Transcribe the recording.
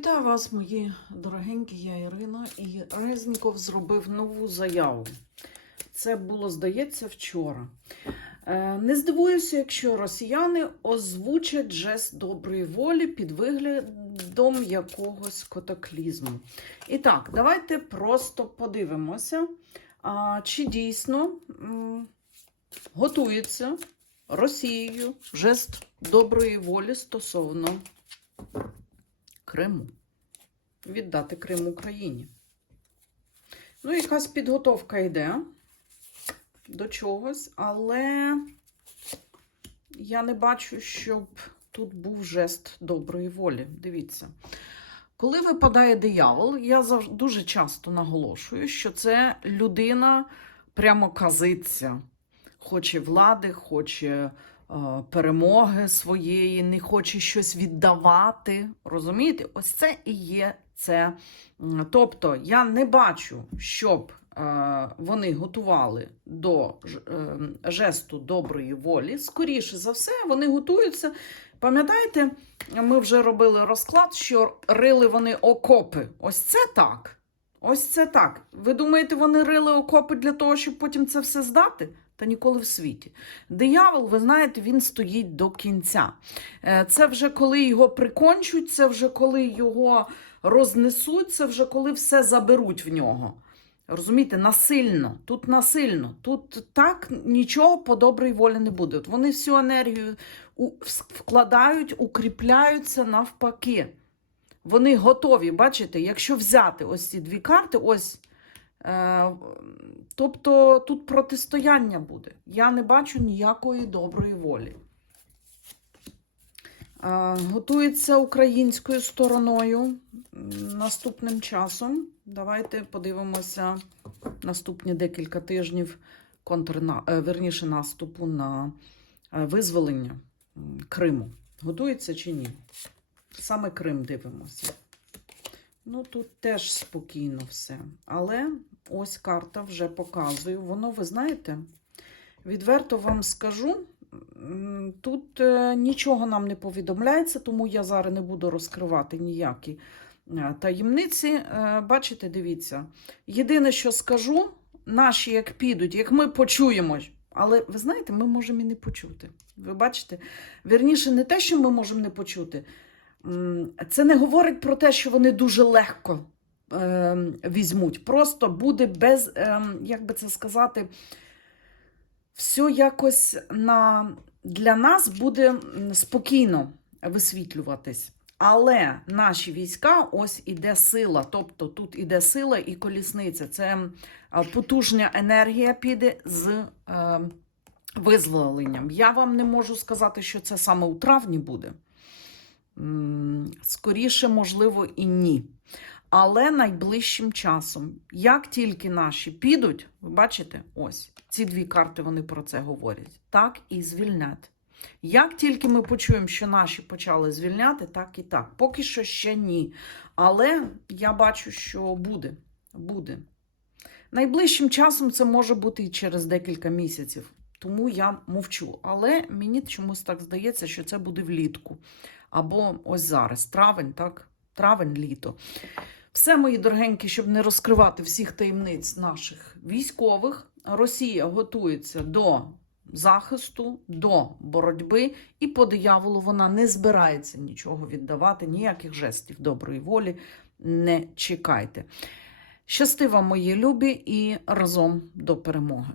Вітаю вас, мої дорогенькі, я Ірина, і Резніков зробив нову заяву. Це було, здається, вчора. Е, Не здивуюся, якщо росіяни озвучать жест доброї волі під виглядом якогось катаклізму. І так, давайте просто подивимося, чи дійсно готується Росією жест доброї волі стосовно Криму. Віддати Крим Україні. Ну, якась підготовка йде до чогось, але я не бачу, щоб тут був жест доброї волі. Дивіться. Коли випадає диявол, я завжди дуже часто наголошую, що це людина прямо казиться, хоче влади, хоче перемоги своєї, не хоче щось віддавати. Розумієте? Ось це і є це. Тобто я не бачу, щоб е, вони готували до е, жесту доброї волі. Скоріше за все, вони готуються. Пам'ятаєте, ми вже робили розклад, що рили вони окопи. Ось це так. Ось це так. Ви думаєте, вони рили окопи для того, щоб потім це все здати? Та ніколи в світі. Диявол, ви знаєте, він стоїть до кінця. Е, Це вже коли його прикончуть, це вже коли його рознесуть, це вже коли все заберуть в нього. Розумієте, насильно, тут насильно, тут так нічого по добрій волі не буде. От вони всю енергію вкладають, укріпляються навпаки. Вони готові, бачите, якщо взяти ось ці дві карти, ось. Е, тобто тут протистояння буде. Я не бачу ніякої доброї волі. Е, готується українською стороною наступним часом. Давайте подивимося наступні декілька тижнів контрна... е, верніше наступу на визволення Криму. Готується чи ні? Саме Крим дивимося. Ну, тут теж спокійно все. Але ось карта вже показує. Воно, ви знаєте, відверто вам скажу, тут е, нічого нам не повідомляється, тому я зараз не буду розкривати ніякі е, таємниці. Е, Бачите, дивіться. Єдине, що скажу, наші як підуть, як ми почуємо. Але ви знаєте, ми можемо і не почути. Ви бачите? Вірніше, не те, що ми можемо не почути. Це не говорить про те, що вони дуже легко е, візьмуть. Просто буде без, е, як би це сказати, все якось на, для нас буде спокійно висвітлюватись. Але наші війська, ось іде сила. Тобто тут іде сила і колісниця. Це м, а, потужна енергія піде з е, визволенням. Я вам не можу сказати, що це саме у травні буде. Скоріше, можливо, і ні. Але найближчим часом, як тільки наші підуть, ви бачите, ось ці дві карти вони про це говорять. Так і звільнять. Як тільки ми почуємо, що наші почали звільняти, так і так. Поки що ще ні. Але я бачу, що буде. Буде. Найближчим часом це може бути і через декілька місяців. Тому я мовчу. Але мені чомусь так здається, що це буде влітку. Або ось зараз, травень, так? Травень, літо. Все, мої дорогенькі, щоб не розкривати всіх таємниць наших військових, Росія готується до захисту, до боротьби, і по дияволу вона не збирається нічого віддавати, ніяких жестів доброї волі не чекайте. Щасти вам, мої любі, і разом до перемоги!